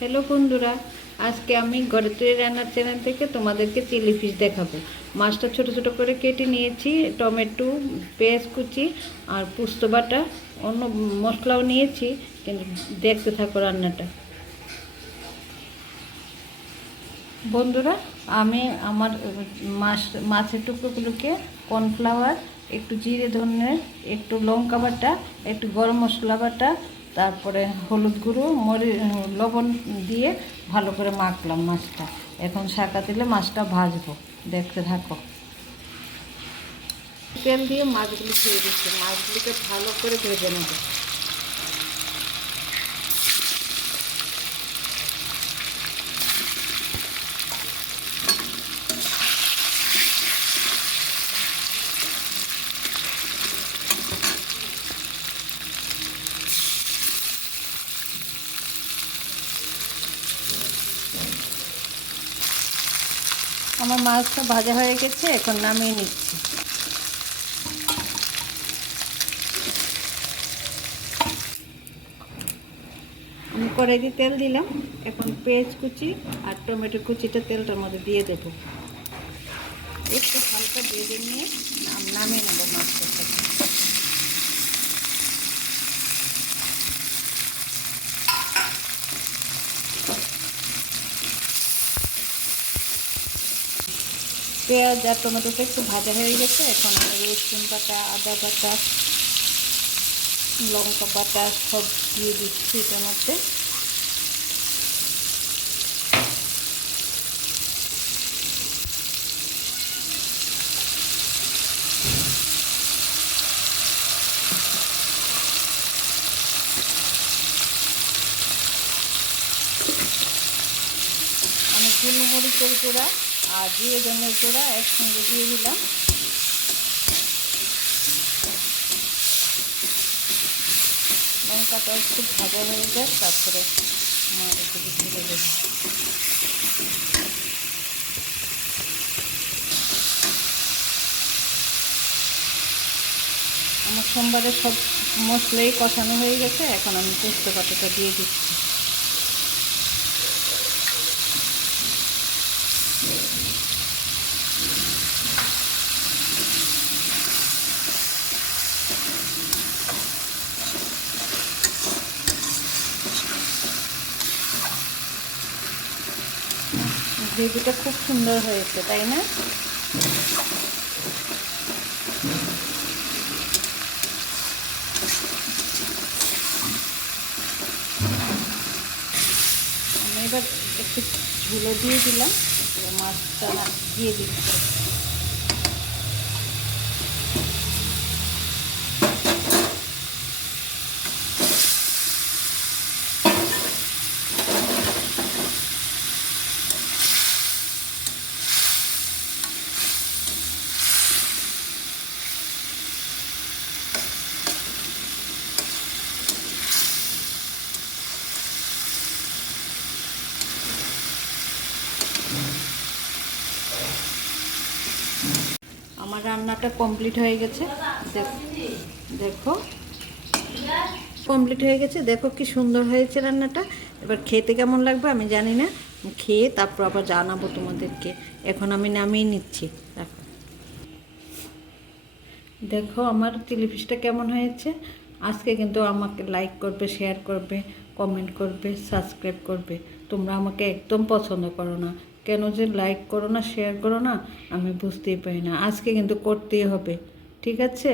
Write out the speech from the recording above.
Hello বন্ধুরা, আজকে আমি ঘরে তৈরি রান্নার চ্যানেল থেকে তোমাদেরকে চিলি ফিশ দেখাবো। মাছটা ছোট ছোট করে কেটে নিয়েছি, টমেটো, পেঁয়াজ কুচি আর পুস্ত বাটা, অন্য মশলাও নিয়েছি, কিন্তু দেখতে থাকো রান্নাটা। বন্ধুরা, আমি আমার মাছ, মাছের টুকরোগুলোকে কর্নফ্লাওয়ার একটু জিরে ধনে, একটু লঙ্কা বাটা, একটু গরম মশলা বাটা তারপরে হলুদ গুঁড়ো, মরি লবণ দিয়ে ভালো করে মাখলাম মাছটা। এখন শাঁকা দিলে মাছটা ভাজবো। দেখতে থাকো। তেল দিয়ে মাছগুলি ছেড়ে দিচ্ছি। মাছগুলিকে ভালো করে ভেজে নেব। আমার মাছটা ভাজা হয়ে গেছে, এখন নামিয়ে নিচ্ছি। আমি কড়াইতে তেল দিলাম, এখন পেঁয়াজ কুচি আর টমেটো কুচিটা তেলটার মধ্যে দিয়ে দেবো। একটু হালকা ভেজে নিয়ে নামিয়ে নেব মাছটা পেঁয়াজ আর টমেটোটা একটু ভাজা হয়ে গেছে। এখন রসুন বাটা, আদা বাটা, লঙ্কা বাটা সব দিয়ে দিচ্ছি এটার মধ্যে। আমি আর জিরে ধনের গুঁড়া একসঙ্গে দিয়ে দিলাম। লঙ্কাটা একটু ভাজা হয়ে যায়, তারপরে ঢেলে দেব। আমার সোমবারে সব মশলাই কষানো হয়ে গেছে, এখন আমি পোস্ত কাটাটা দিয়ে দিচ্ছি। গ্রেভিটা খুব সুন্দর হয়েছে, তাই না? আমি এবার একটু ঝুলো দিয়ে দিলাম মাছটা দিয়ে দিচ্ছি। আমার রান্নাটা কমপ্লিট হয়ে গেছে। দেখ- কমপ্লিট হয়ে গেছে। দেখো কি সুন্দর হয়েছে রান্নাটা। এবার খেতে কেমন লাগবে আমি জানি না। খেয়ে তারপর আবার জানাব তোমাদেরকে। এখন আমি নামিয়ে নিচ্ছি। দেখো। দেখো আমার চিলি ফিশটা কেমন হয়েছে। আজকে কিন্তু আমাকে লাইক করবে শেয়ার করবে কমেন্ট করবে সাবস্ক্রাইব করবে। তোমরা আমাকে একদম পছন্দ করো না। কেন যে লাইক করো না শেয়ার করো না, আমি বুঝতেই পারি না। আজকে কিন্তু করতেই হবে, ঠিক আছে?